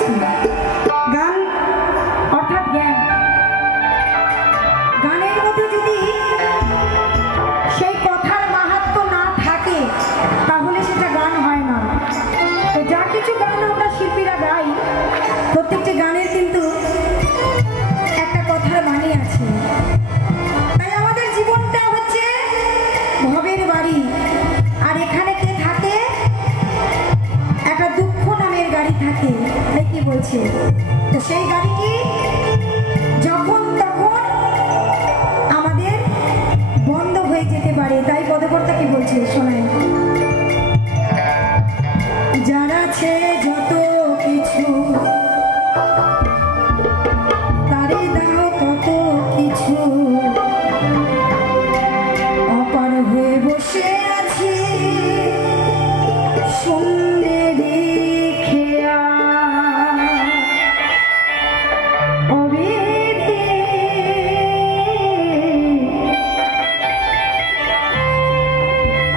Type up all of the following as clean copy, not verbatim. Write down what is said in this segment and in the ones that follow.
যাচ্ছি। গান অর্থাৎ জ্ঞান, গানের মধ্যে যদি সেই কথার মাহাত্ম্য না থাকে তাহলে সেটা গান হয় না। তো যা কিছু গান আমরা শিল্পীরা গাই, প্রত্যেকটি গানের কিন্তু একটা কথার বাণী আছে। তাই আমাদের জীবনটা হচ্ছে ভবের বাড়ি, আর এখানে কে থাকে? একটা দুঃখ নামের গাড়ি থাকে। কি বলছে? তো সেই গাড়িটি যখন তখন আমাদের বন্ধ হয়ে যেতে পারে। তাই পদকর্তা কি বলছে শোনায়, যারা আছে যত কিছু তারে দাও কত কিছু, অপার হয়ে বসে আছি শূন্যেরই খেয়া।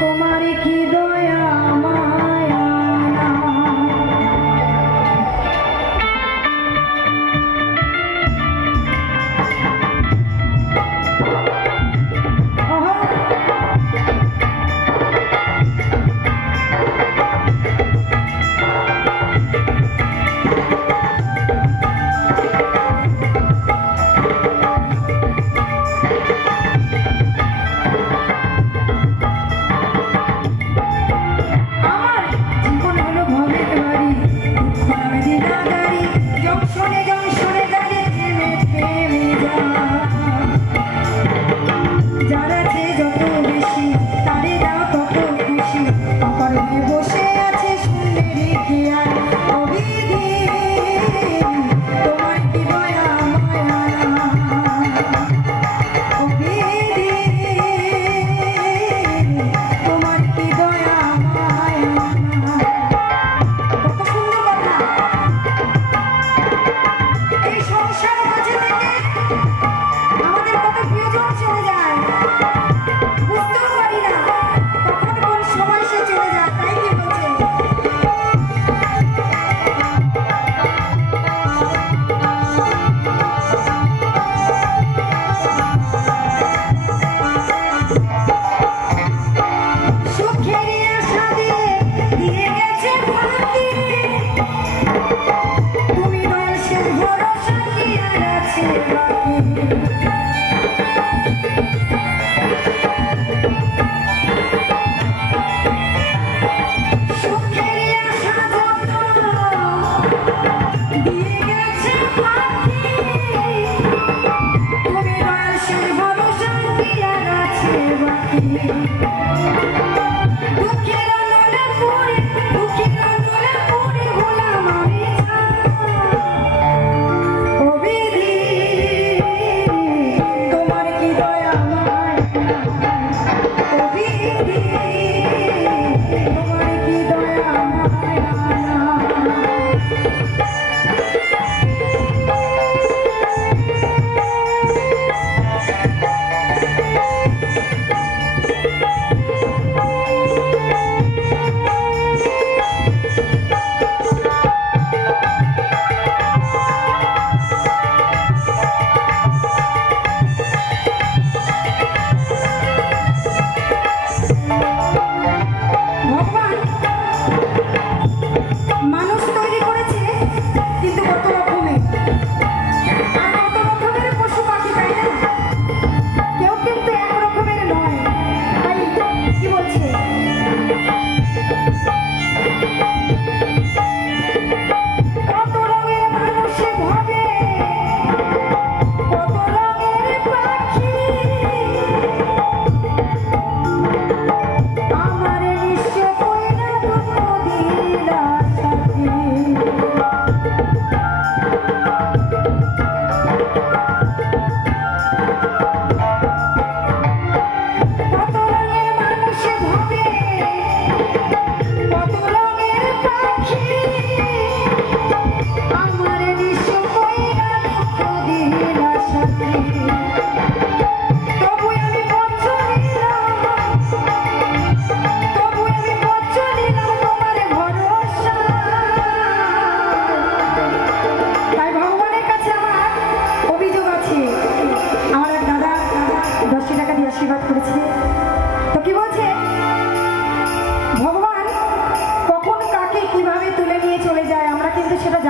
তোমার কি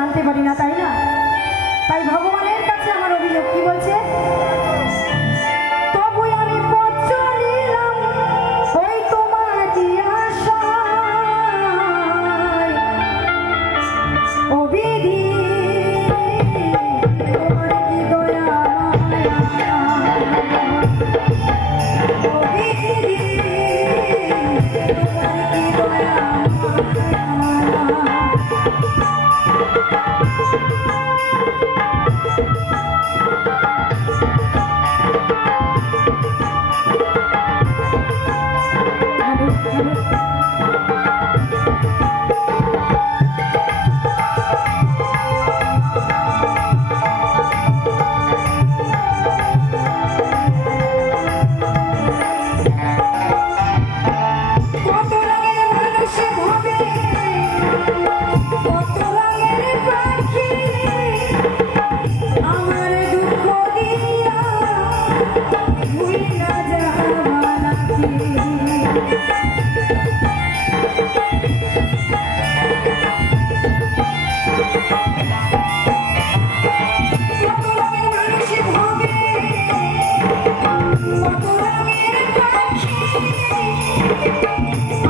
জানতে পারি না, তাই না? তাই ভগবানের কাছে আমার অভিযোগ কি বলছে, তবু আমি পথ চলিলাম ওই তোমার দিয়াশায়, ও বিধি তোমার কি দয়া মায়া, ও বিধি তোমার কি দয়া মায়া।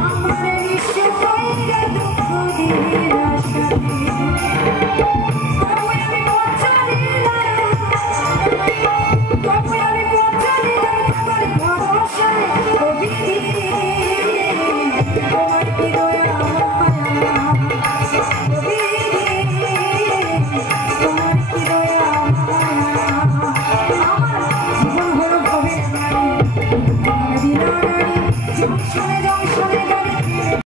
আমার নিঃস্ব কইরা দুঃখ দিয়া সাথী